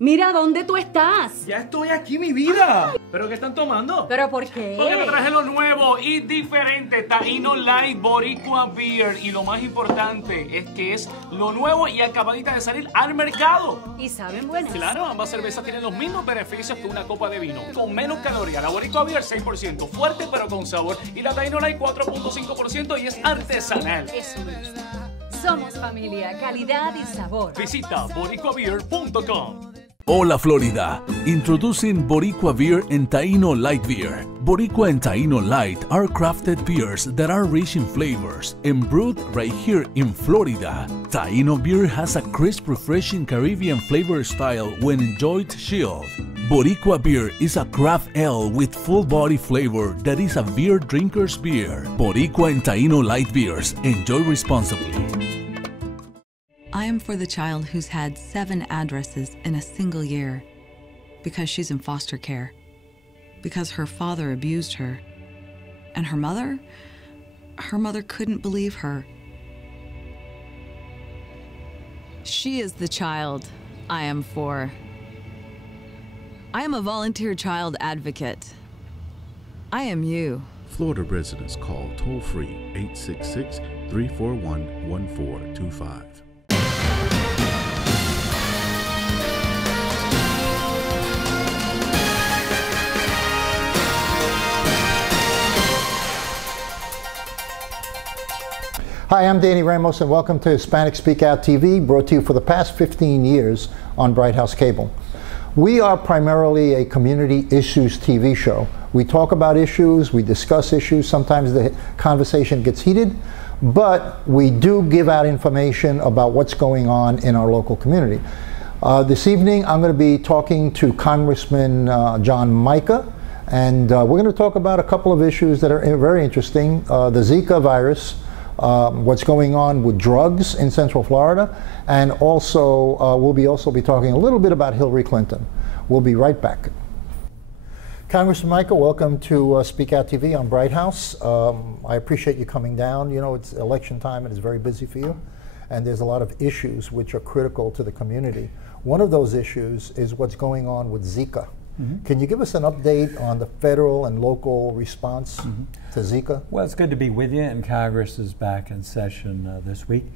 Mira, ¿dónde tú estás? Ya estoy aquí, mi vida. ¿Pero qué están tomando? ¿Pero por qué? Porque me traje lo nuevo y diferente, Taíno Light Boricua Beer. Y lo más importante es que es lo nuevo y acabadita de salir al mercado. ¿Y saben buenas? Claro, ambas cervezas tienen los mismos beneficios que una copa de vino, con menos calorías. La Boricua Beer 6%, fuerte pero con sabor. Y la Taíno Light 4.5% y es artesanal. Eso me gusta. Somos familia, calidad y sabor. Visita boricuabeer.com. Hola Florida, introducing Boricua Beer and Taíno Light Beer. Boricua and Taíno Light are crafted beers that are rich in flavors and brewed right here in Florida. Taíno beer has a crisp, refreshing Caribbean flavor style when enjoyed chilled. Boricua beer is a craft ale with full body flavor that is a beer drinker's beer. Boricua and Taíno Light Beers. Enjoy responsibly. I am for the child who's had 7 addresses in a single year because she's in foster care, because her father abused her, and her mother couldn't believe her. She is the child I am for. I am a volunteer child advocate. I am you. Florida residents call toll-free 866-341-1425. Hi, I'm Danny Ramos and welcome to Hispanic Speak Out TV, brought to you for the past 15 years on Bright House Cable. We are primarily a community issues TV show. We talk about issues, we discuss issues, sometimes the conversation gets heated, but we do give out information about what's going on in our local community. This evening I'm going to be talking to Congressman John Mica, and we're going to talk about a couple of issues that are very interesting. The Zika virus, what's going on with drugs in Central Florida, and also we'll also be talking a little bit about Hillary Clinton. We'll be right back. Congressman Mica, welcome to Speak Out TV on Bright House. I appreciate you coming down. You know, it's election time and it's very busy for you, and there's a lot of issues which are critical to the community. One of those issues is what's going on with Zika. Can you give us an update on the federal and local response to Zika? Well, it's good to be with you, and Congress is back in session this week.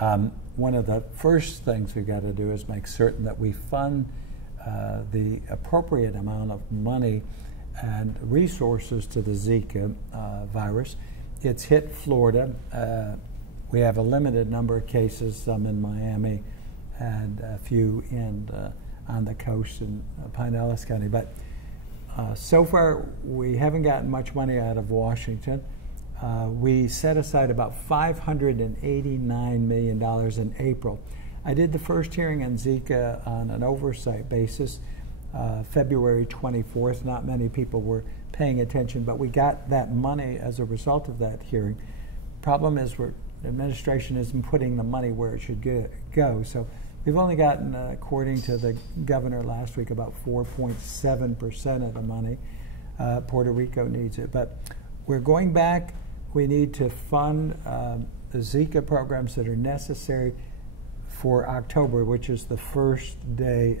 One of the first things we've got to do is make certain that we fund the appropriate amount of money and resources to the Zika virus. It's hit Florida. We have a limited number of cases, some in Miami and a few in on the coast in Pinellas County, but so far we haven't gotten much money out of Washington. We set aside about $589 million in April. I did the first hearing on Zika on an oversight basis, February 24th. Not many people were paying attention, but we got that money as a result of that hearing. Problem is the administration isn't putting the money where it should go. So we've only gotten, according to the governor last week, about 4.7% of the money. Puerto Rico needs it. But we're going back. We need to fund the Zika programs that are necessary for October, which is the first day.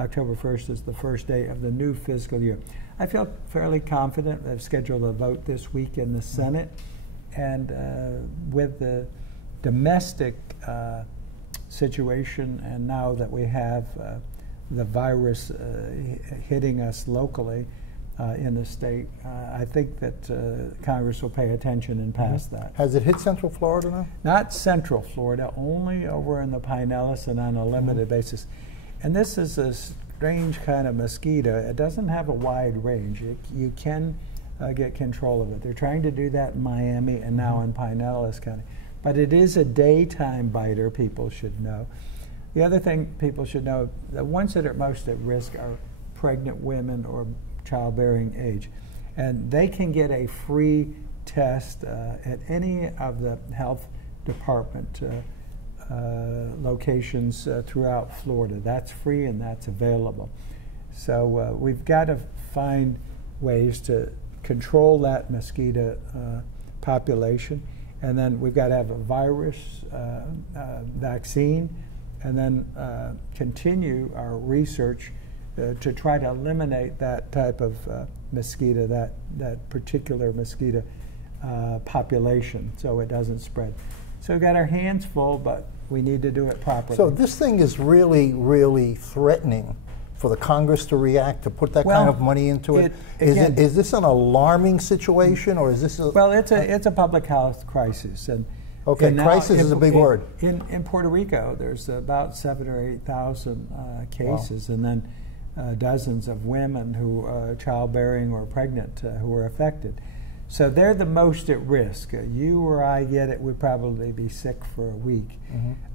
October 1st is the first day of the new fiscal year. I feel fairly confident. I've scheduled a vote this week in the Senate. And with the domestic situation, and now that we have the virus hitting us locally in the state, I think that Congress will pay attention and pass that. Has it hit Central Florida now? Not Central Florida, only over in the Pinellas and on a limited basis. And this is a strange kind of mosquito. It doesn't have a wide range. You can get control of it. They're trying to do that in Miami and now in Pinellas County. But it is a daytime biter, people should know. The other thing people should know, the ones that are most at risk are pregnant women or childbearing age. And they can get a free test at any of the health department locations throughout Florida. That's free and that's available. So we've got to find ways to control that mosquito population. And then we've got to have a virus vaccine and then continue our research to try to eliminate that type of mosquito, that particular mosquito population, so it doesn't spread. So we've got our hands full, but we need to do it properly. So this thing is really, really threatening for the Congress to react, to put that kind of money into it. Is this an alarming situation, or is this a... Well, it's a public health crisis. And okay, crisis is a big word. In Puerto Rico, there's about 7,000 or 8,000 cases, and then dozens of women who childbearing or pregnant who are affected. So they're the most at risk. You or I get it, would probably be sick for a week.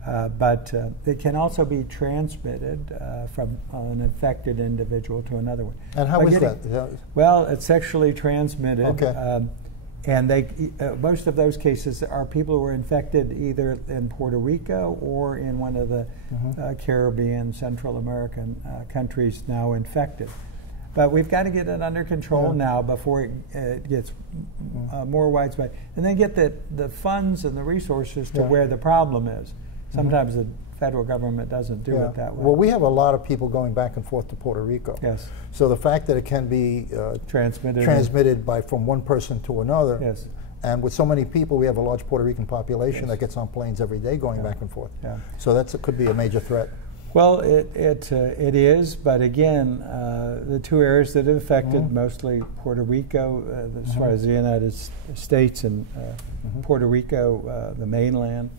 But it can also be transmitted from an infected individual to another one. And how is that? Well, it's sexually transmitted. Okay. And most of those cases are people who were infected either in Puerto Rico or in one of the Caribbean, Central American countries now infected. But we've got to get it under control now before it gets more widespread. And then get the funds and the resources to where the problem is. Sometimes the federal government doesn't do it that way. Well, we have a lot of people going back and forth to Puerto Rico. Yes. So the fact that it can be transmitted from one person to another. Yes. And with so many people, we have a large Puerto Rican population that gets on planes every day going back and forth. Yeah. So that could be a major threat. Well, it is, but again, the two areas that are affected, mostly Puerto Rico, as far as the United States and Puerto Rico, the mainland,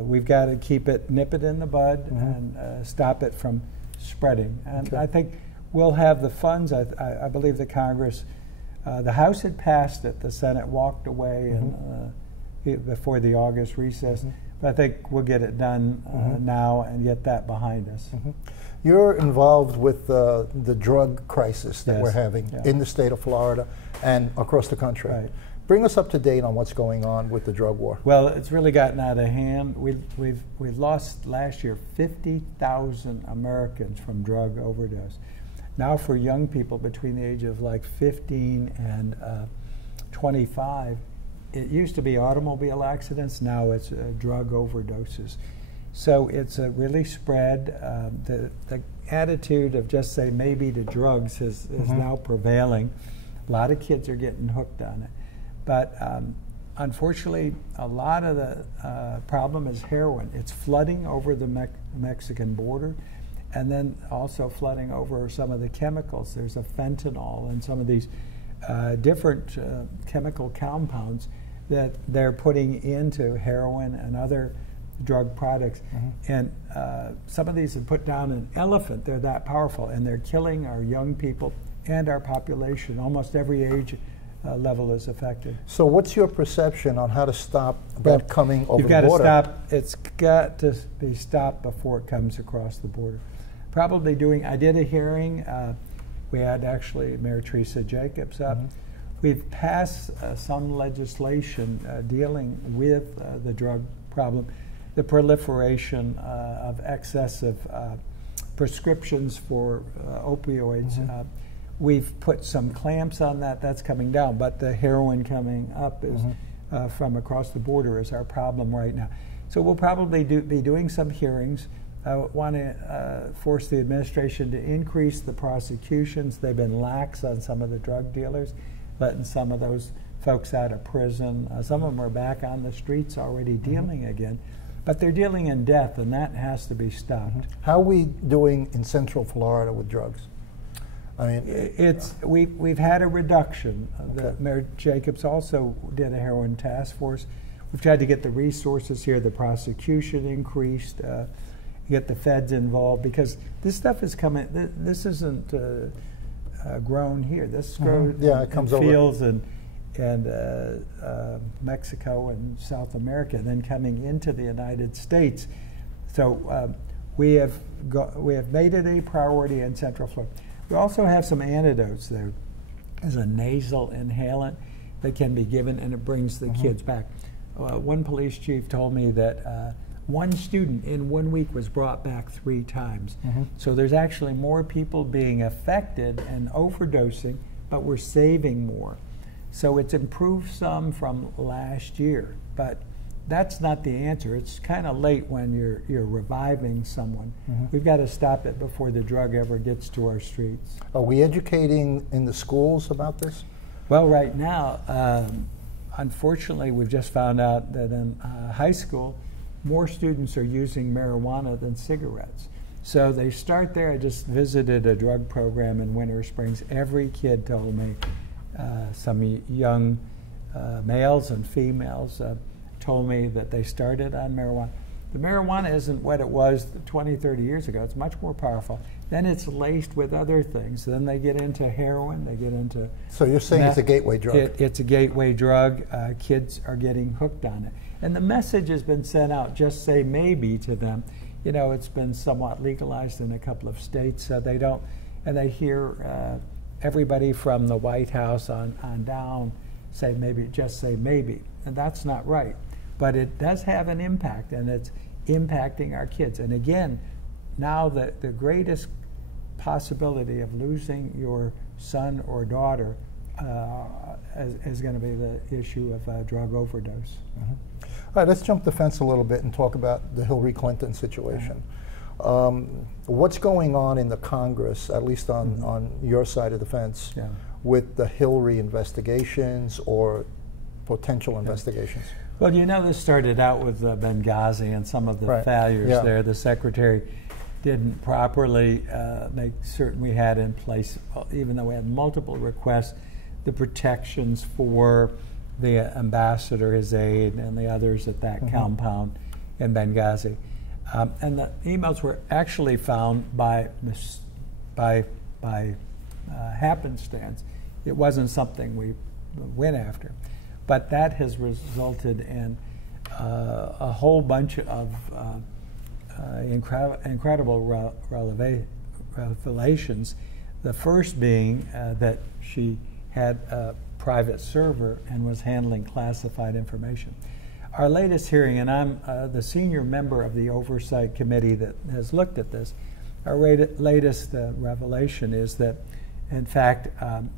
we've got to nip it in the bud and stop it from spreading. And I think we'll have the funds. I believe the Congress, the House had passed it, the Senate walked away before the August recess. But I think we'll get it done now and get that behind us. You're involved with the drug crisis that we're having in the state of Florida and across the country. Right. Bring us up to date on what's going on with the drug war. Well, it's really gotten out of hand. We've lost last year 50,000 Americans from drug overdose. Now for young people between the age of like 15 and 25, it used to be automobile accidents, now it's drug overdoses. So it's really spread. The attitude of just say maybe to drugs is now prevailing. A lot of kids are getting hooked on it. But unfortunately, a lot of the problem is heroin. It's flooding over the Mexican border, and then also flooding over some of the chemicals. There's a fentanyl and some of these different chemical compounds that they're putting into heroin and other drug products. And some of these have put down an elephant. They're that powerful, and they're killing our young people and our population. Almost every age level is affected. So what's your perception on how to stop that coming over the border? You've got to stop. It's got to be stopped before it comes across the border. Probably I did a hearing. We had actually Mayor Teresa Jacobs up. We've passed some legislation dealing with the drug problem, the proliferation of excessive prescriptions for opioids. We've put some clamps on that. That's coming down, but the heroin coming up is from across the border is our problem right now. So we'll probably be doing some hearings. I want to force the administration to increase the prosecutions. They've been lax on some of the drug dealers, letting some of those folks out of prison. Some of them are back on the streets already dealing again, but they're dealing in death, and that has to be stopped. How are we doing in Central Florida with drugs? I mean, we've had a reduction. Mayor Jacobs also did a heroin task force. We've tried to get the resources here, the prosecution increased, get the feds involved, because this stuff is coming. This isn't grown here. This grows it comes in fields and Mexico and South America, and then coming into the United States. So we have made it a priority in Central Florida. We also have some antidotes there. There's a nasal inhalant that can be given, and it brings the kids back. One police chief told me that one student in 1 week was brought back 3 times. So there's actually more people being affected and overdosing, but we're saving more. So it's improved some from last year, but that's not the answer. It's kind of late when you're reviving someone. We've got to stop it before the drug ever gets to our streets. Are we educating in the schools about this? Well, right now, unfortunately, we've just found out that in high school, more students are using marijuana than cigarettes. So they start there. I just visited a drug program in Winter Springs. Every kid told me, some young males and females told me that they started on marijuana. The marijuana isn't what it was 20, 30 years ago. It's much more powerful. Then it's laced with other things. Then they get into heroin, they get into... So you're saying meth. it's a gateway drug? It's a gateway drug. Kids are getting hooked on it. And the message has been sent out, just say maybe to them. You know, it's been somewhat legalized in a couple of states, so they don't... And they hear everybody from the White House on down say maybe, just say maybe. And that's not right. But it does have an impact, and it's impacting our kids. And again, now the greatest possibility of losing your son or daughter is going to be the issue of drug overdose. All right, let's jump the fence a little bit and talk about the Hillary Clinton situation. What's going on in the Congress, at least on your side of the fence, with the Hillary investigations or potential investigations? Well, you know, this started out with Benghazi and some of the failures there. The secretary didn't properly make certain we had in place, even though we had multiple requests, the protections for the ambassador, his aide, and the others at that compound in Benghazi. And the emails were actually found by happenstance. It wasn't something we went after. But that has resulted in a whole bunch of incredible revelations. The first being that she had a private server and was handling classified information. Our latest hearing, and I'm the senior member of the oversight committee that has looked at this, our latest revelation is that, in fact,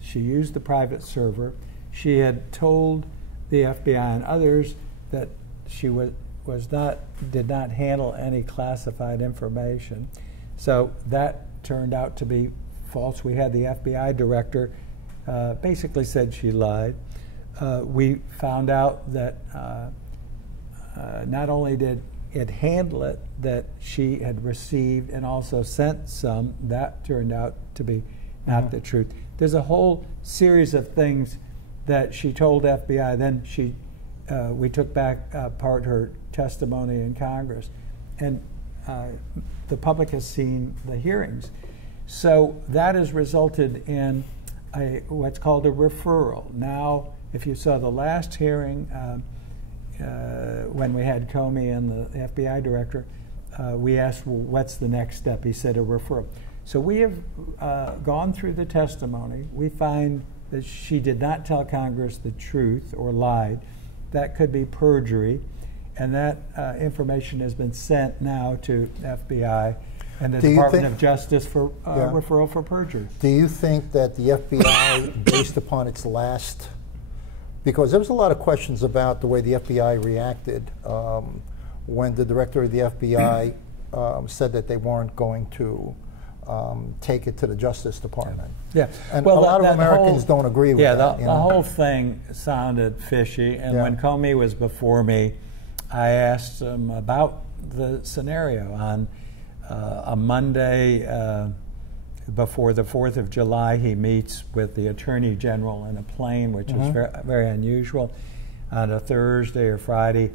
she used the private server. She had told the FBI and others that she did not handle any classified information. So that turned out to be false. We had the FBI director basically said she lied. We found out that not only did it handle it, that she had received and also sent some. That turned out to be not the truth. There's a whole series of things that she told FBI. Then we took back part her testimony in Congress, and the public has seen the hearings. So that has resulted in what's called a referral. Now, if you saw the last hearing when we had Comey and the FBI director, we asked, well, what's the next step? He said a referral. So we have gone through the testimony. We find that she did not tell Congress the truth or lied. That could be perjury, and that information has been sent now to FBI and the Department of Justice for referral for perjury. Do you think that the FBI, based upon its last, because there was a lot of questions about the way the FBI reacted when the director of the FBI said that they weren't going to take it to the Justice Department. Yeah, and well, a lot of Americans don't agree with that. Yeah, the whole thing sounded fishy, and when Comey was before me, I asked him about the scenario. On a Monday before the 4th of July, he meets with the Attorney General in a plane, which is very unusual. On a Thursday or Friday,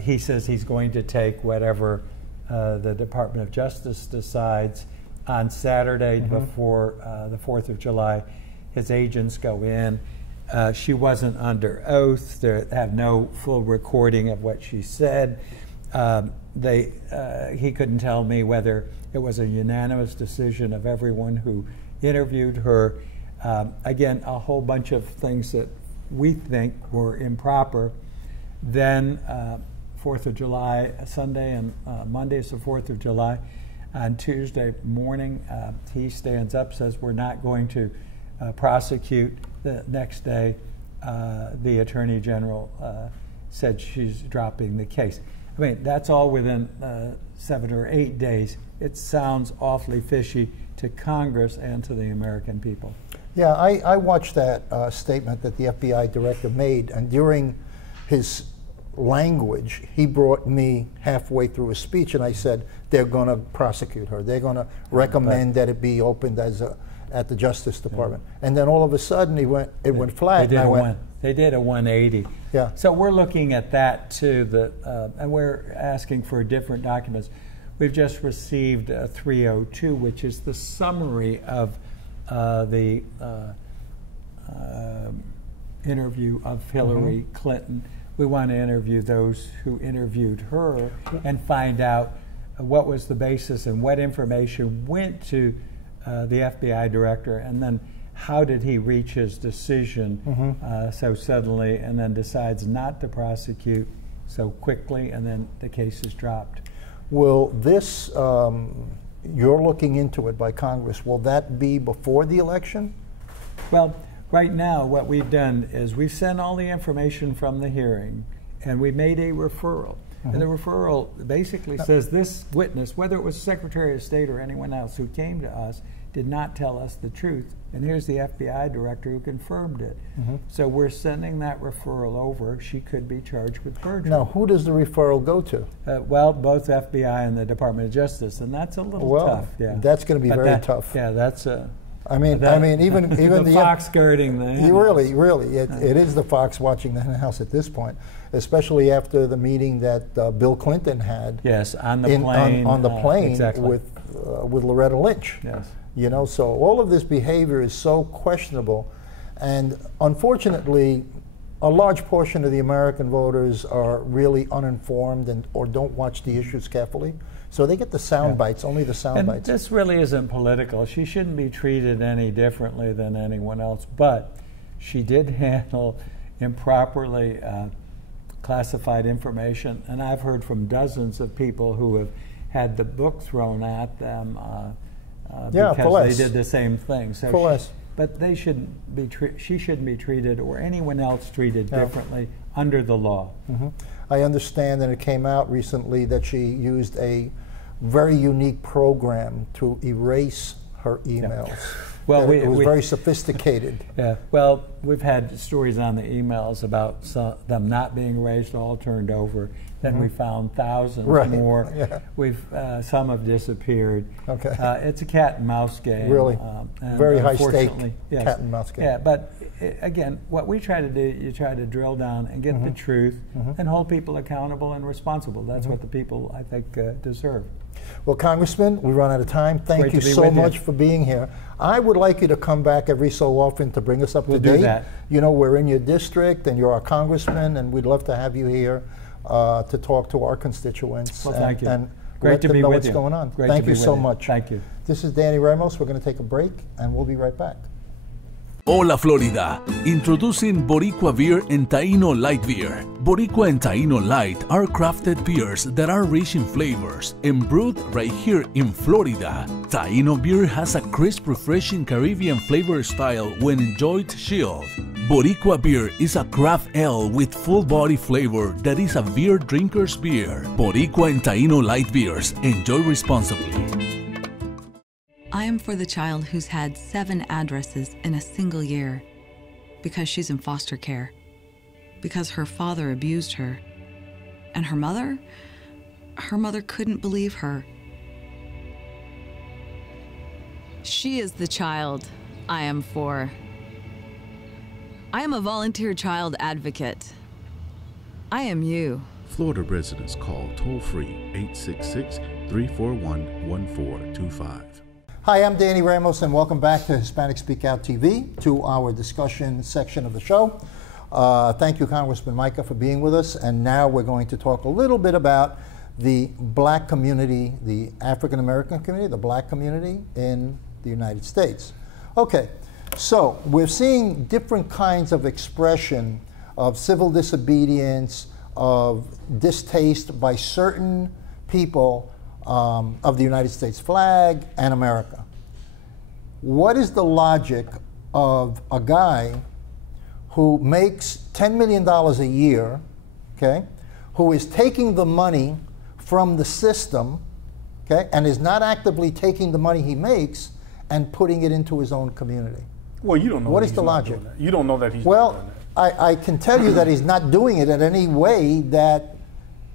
he says he's going to take whatever the Department of Justice decides. On Saturday before the 4th of July, his agents go in. She wasn't under oath. They have no full recording of what she said. He couldn't tell me whether it was a unanimous decision of everyone who interviewed her. Again, a whole bunch of things that we think were improper. Then 4th of July, Sunday and Monday is the 4th of July. On Tuesday morning, he stands up, says we're not going to prosecute. The next day, the Attorney General said she's dropping the case. I mean, that's all within 7 or 8 days. It sounds awfully fishy to Congress and to the American people. Yeah, I watched that statement that the FBI director made, and during his language, he brought me halfway through his speech, and I said, they're going to prosecute her. They're going to recommend that it be opened as at the Justice Department. And then all of a sudden, it went flat. They did a 180. Yeah. So we're looking at that too, and we're asking for different documents. We've just received a 302, which is the summary of the interview of Hillary Clinton. We want to interview those who interviewed her and find out what was the basis and what information went to the FBI director, and then how did he reach his decision so suddenly, and then decides not to prosecute so quickly, and then the case is dropped. Will this, you're looking into it by Congress, will that be before the election? Well, right now what we've done is we've sent all the information from the hearing, and we made a referral. And the referral basically says this witness, whether it was Secretary of State or anyone else who came to us, did not tell us the truth. And here's the FBI director who confirmed it. So we're sending that referral over. She could be charged with perjury. Now, who does the referral go to? Well, both FBI and the Department of Justice, and that's a little tough. Yeah, that's going to be very tough. Yeah, that's a. I mean, even the fox skirting the hen really, it is the fox watching the hen house at this point, especially after the meeting that Bill Clinton had. Yes, on the plane. On the plane exactly. with Loretta Lynch. Yes. You know, so all of this behavior is so questionable, and unfortunately, a large portion of the American voters are really uninformed or don't watch the issues carefully. So they get the sound bites, only the sound bites. This really isn't political. She shouldn't be treated any differently than anyone else, but she did handle improperly classified information, and I've heard from dozens of people who have had the book thrown at them because they did the same thing. So but they shouldn't be she shouldn't be treated, or anyone else treated differently under the law. I understand that it came out recently that she used a very unique program to erase her emails. Well, it was very sophisticated. Yeah. Well, we've had stories on the emails about them not being erased, all turned over. Then we found thousands more. We've some have disappeared. Okay. It's a cat and mouse game. Really, very high stake cat and mouse game. Yeah, but again, what we try to do, you try to drill down and get the truth and hold people accountable and responsible. That's what the people, I think, deserve. Well, Congressman, we run out of time. Thank you so much for being here. I would like you to come back every so often to bring us up to date. We'll do that. You know, we're in your district, and you're our congressman, and we'd love to have you here to talk to our constituents. Well, thank you. And great to be with you. What's going on. Thank you so much. Thank you. This is Danny Ramos. We're going to take a break, and we'll be right back. Hola Florida, introducing Boricua Beer and Taino Light Beer. Boricua and Taino Light are crafted beers that are rich in flavors and brewed right here in Florida. Taino beer has a crisp, refreshing Caribbean flavor style when enjoyed chilled. Boricua beer is a craft ale with full body flavor that is a beer drinker's beer. Boricua and Taino Light Beers, enjoy responsibly. I am for the child who's had 7 addresses in a single year because she's in foster care, because her father abused her, and her mother couldn't believe her. She is the child I am for. I am a volunteer child advocate. I am you. Florida residents call toll-free 866-341-1425. Hi, I'm Danny Ramos, and welcome back to Hispanic Speak Out TV, to our discussion section of the show. Thank you, Congressman Mica, for being with us. And now we're going to talk a little bit about the black community, the African American community, the black community in the United States. Okay, so we're seeing different kinds of expression of civil disobedience, of distaste by certain people of the United States flag and America. What is the logic of a guy who makes $10 million a year okay, who is taking the money from the system, okay, and is not actively taking the money he makes and putting it into his own community. Well, you don't know. What is the logic? You don't know that he's not doing that. I can tell you that he's not doing it in any way that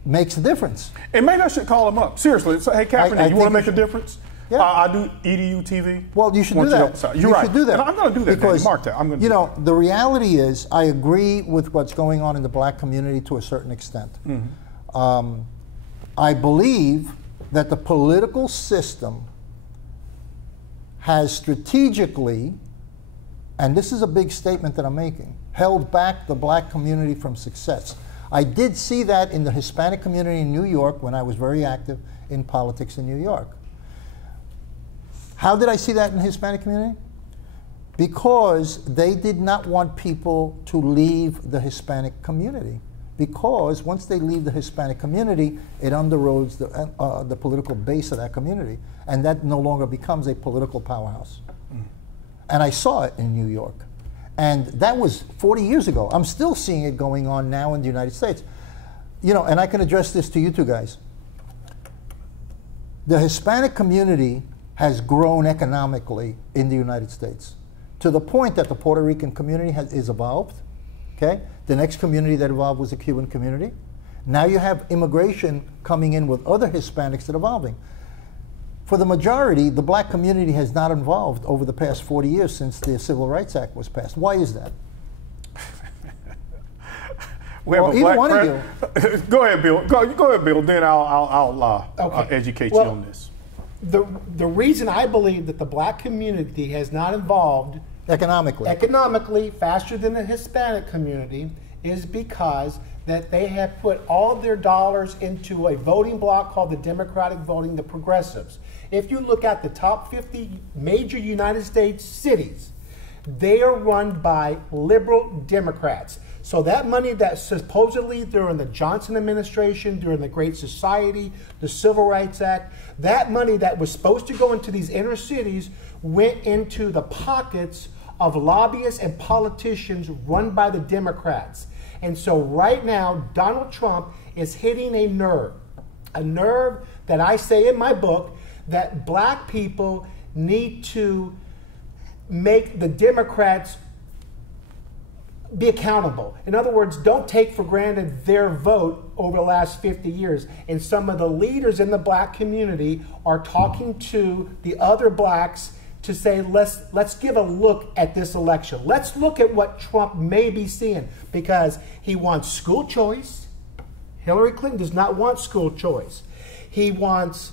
makes a difference. And maybe I should call him up. Seriously. So, hey, Kaepernick, you want to make a difference? Yeah. I do EDU TV. Well, you should do that. You're right. You should do that. And I'm going to do that, because, Mark that. I'm going to you know, the reality is, I agree with what's going on in the black community to a certain extent. Mm-hmm. I believe that the political system has strategically, and this is a big statement that I'm making, held back the black community from success. I did see that in the Hispanic community in New York when I was very active in politics in New York. How did I see that in the Hispanic community? Because they did not want people to leave the Hispanic community. Because once they leave the Hispanic community, it underroads the political base of that community. And that no longer becomes a political powerhouse. Mm. And I saw it in New York. And that was 40 years ago. I'm still seeing it going on now in the United States. You know, and I can address this to you two guys. The Hispanic community has grown economically in the United States to the point that the Puerto Rican community is evolved. Okay? The next community that evolved was the Cuban community. Now you have immigration coming in with other Hispanics that are evolving. For the majority, the black community has not evolved over the past 40 years since the Civil Rights Act was passed. Why is that? Well, either one of you. Go ahead, Bill. Go ahead, Bill. Then I'll educate you on this. The reason I believe that the black community has not evolved economically faster than the Hispanic community is because that they have put all of their dollars into a voting bloc called the Democratic voting, the progressives. If you look at the top 50 major United States cities, they are run by liberal Democrats. So that money that supposedly during the Johnson administration, during the Great Society, the Civil Rights Act, that money that was supposed to go into these inner cities went into the pockets of lobbyists and politicians run by the Democrats. And so right now, Donald Trump is hitting a nerve that I say in my book that black people need to make the Democrats be accountable. In other words, don't take for granted their vote over the last 50 years. And some of the leaders in the black community are talking to the other blacks to say, let's give a look at this election. Let's look at what Trump may be seeing, because he wants school choice. Hillary Clinton does not want school choice. He wants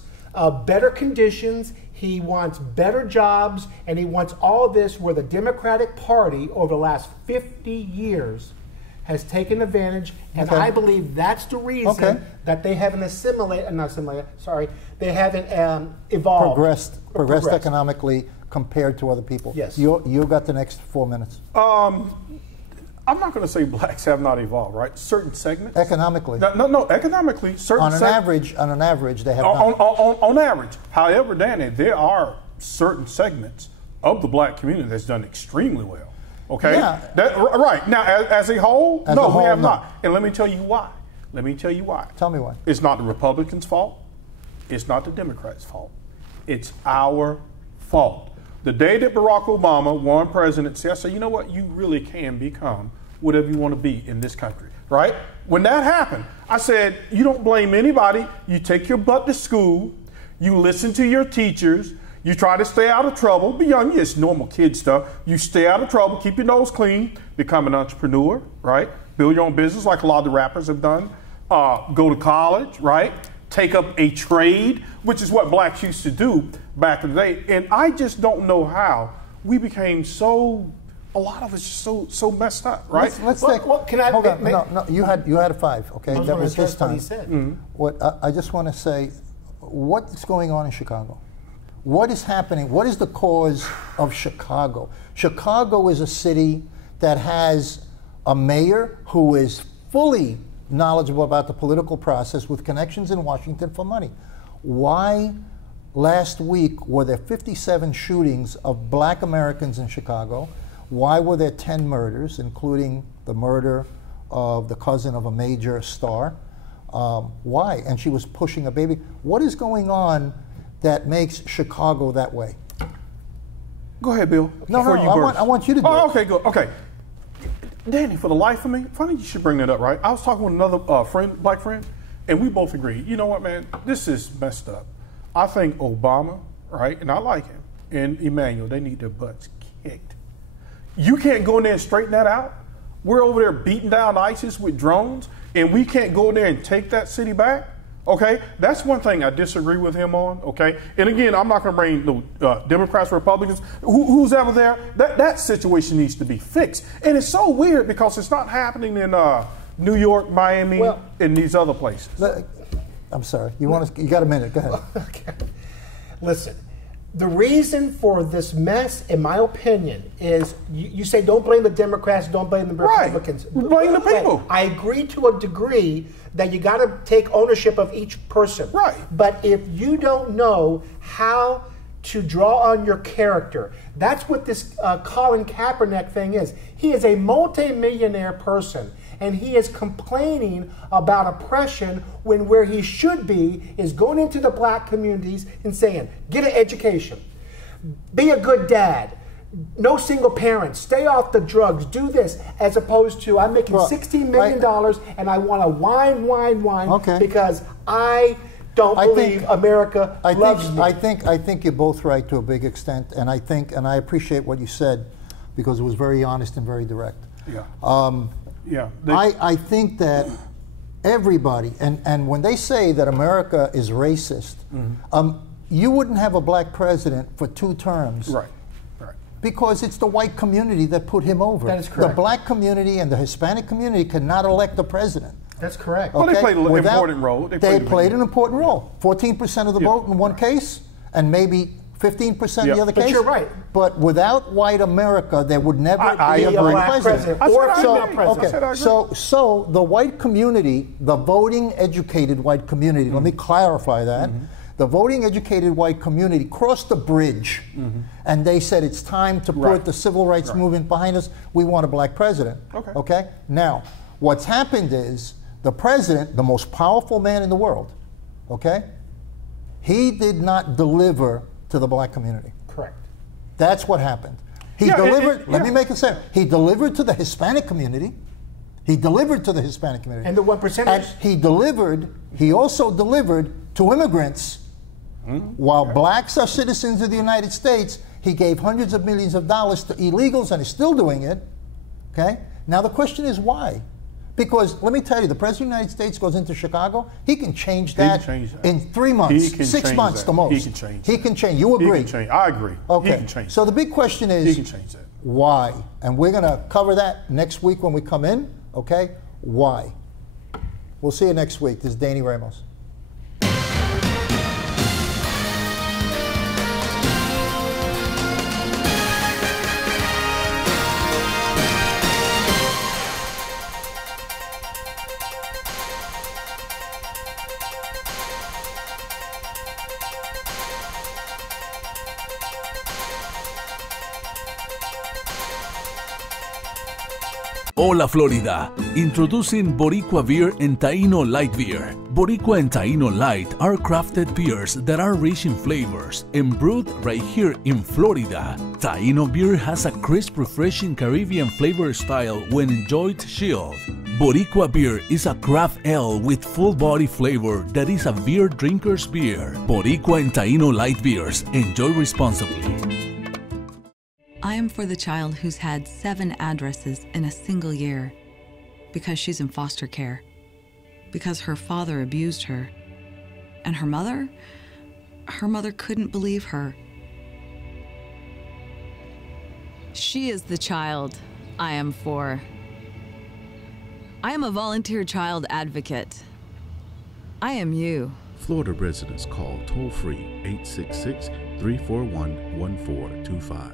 better conditions. He wants better jobs, and he wants all this where the Democratic Party over the last 50 years has taken advantage, and I believe that's the reason that they haven't they haven't evolved. Progressed economically compared to other people. Yes. You got the next 4 minutes. I'm not going to say blacks have not evolved, right? Certain segments. Economically. No, economically, certain on an average, they have not. On average. However, Danny, there are certain segments of the black community that's done extremely well. Okay? Yeah. Right. Now, as a whole, we have no. not. And let me tell you why. Tell me why. It's not the Republicans' fault. It's not the Democrats' fault. It's our fault. The day that Barack Obama won presidency, I said, you know what? You really can become whatever you want to be in this country, right? When that happened, I said, you don't blame anybody. You take your butt to school. You listen to your teachers. You try to stay out of trouble. Beyond just normal kid stuff. You stay out of trouble. Keep your nose clean. Become an entrepreneur, right? Build your own business like a lot of the rappers have done. Go to college, right? Take up a trade, which is what blacks used to do back in the day. And I just don't know how we became a lot of us just so messed up, right? Let's take. Can I? Hold on. No. You had a 5. Okay, that was his time. What he said. What I just want to say, what's going on in Chicago? What is happening? What is the cause of Chicago? Chicago is a city that has a mayor who is fully knowledgeable about the political process with connections in Washington for money. Why last week were there 57 shootings of black Americans in Chicago? Why were there 10 murders, including the murder of the cousin of a major star. Why? And she was pushing a baby. What is going on that makes Chicago that way? Go ahead, Bill. No, I want you to do it. Okay, good. Okay. Danny, for the life of me, funny you should bring that up, right? I was talking with another black friend, and we both agreed, you know what, man, this is messed up. I think Obama, right, and I like him, and Emmanuel, they need their butts kicked. You can't go in there and straighten that out. We're over there beating down ISIS with drones, and we can't go in there and take that city back. Okay, that's one thing I disagree with him on. Okay, and again, I'm not going to bring the Democrats, Republicans, who's ever there. That situation needs to be fixed, and it's so weird because it's not happening in New York, Miami, and these other places. I'm sorry. You got a minute? Go ahead. Okay. Listen. The reason for this mess, in my opinion, is you say don't blame the Democrats, don't blame the Republicans. Right. Blame the people. I agree to a degree that you got to take ownership of each person. Right. But if you don't know how to draw on your character, that's what this Colin Kaepernick thing is. He is a multi-millionaire person, and he is complaining about oppression when where he should be is going into the black communities and saying, get an education, be a good dad, no single parents, stay off the drugs, do this, as opposed to I'm making $16 million and I want to whine because I don't believe America loves me. I think you're both right to a big extent, and I appreciate what you said because it was very honest and very direct. Yeah. I think that everybody, and when they say that America is racist, you wouldn't have a black president for 2 terms. Right. Because it's the white community that put him over. That is correct. The black community and the Hispanic community cannot elect a president. That's correct. Well, they played an important role. They played an important role. 14% of the vote in one case, and maybe 15% in the other case. But you're right. But without white America, there would never be a black president. So the white community, the voting educated white community, let me clarify that. The voting educated white community crossed the bridge and they said it's time to put the civil rights movement behind us. We want a black president. Okay? Now, what's happened is the president, the most powerful man in the world, okay, he did not deliver to the black community. Correct. That's what happened. He delivered, let me make it simple. He delivered to the Hispanic community. He delivered to the Hispanic community. And the 1%ers? And he also delivered to immigrants. While blacks are citizens of the United States, he gave hundreds of millions of dollars to illegals and is still doing it. Okay? Now the question is why? Because let me tell you, the President of the United States goes into Chicago, he can change that in 3 months, 6 months the most. He can change that. He can change. You agree? He can change. I agree. Okay. He can change so the big question is, he can change that. Why? And we're going to cover that next week when we come in. Okay? Why? We'll see you next week. This is Danny Ramos. Hola Florida, introducing Boricua Beer and Taino Light Beer. Boricua and Taino Light are crafted beers that are rich in flavors and brewed right here in Florida. Taino beer has a crisp, refreshing Caribbean flavor style when enjoyed chilled. Boricua beer is a craft ale with full body flavor that is a beer drinker's beer. Boricua and Taino Light Beers. Enjoy responsibly. I am for the child who's had 7 addresses in a single year because she's in foster care, because her father abused her, and her mother couldn't believe her. She is the child I am for. I am a volunteer child advocate. I am you. Florida residents call toll-free 866-341-1425.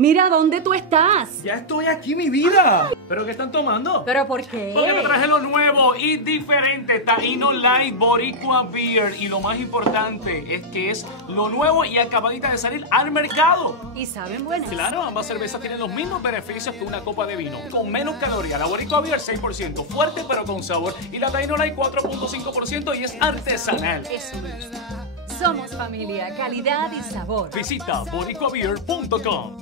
Mira, ¿dónde tú estás? Ya estoy aquí, mi vida. ¿Pero qué están tomando? ¿Pero por qué? Porque te traje lo nuevo y diferente, Taíno Light Boricua Beer. Y lo más importante es que es lo nuevo y acabadita de salir al mercado. ¿Y saben buenas? Claro, ambas cervezas tienen los mismos beneficios que una copa de vino, con menos calorías. La Boricua Beer 6%, fuerte pero con sabor. Y la Taíno Light 4.5% y es artesanal. Eso me gusta. Somos familia, calidad y sabor. Visita boricuabeer.com.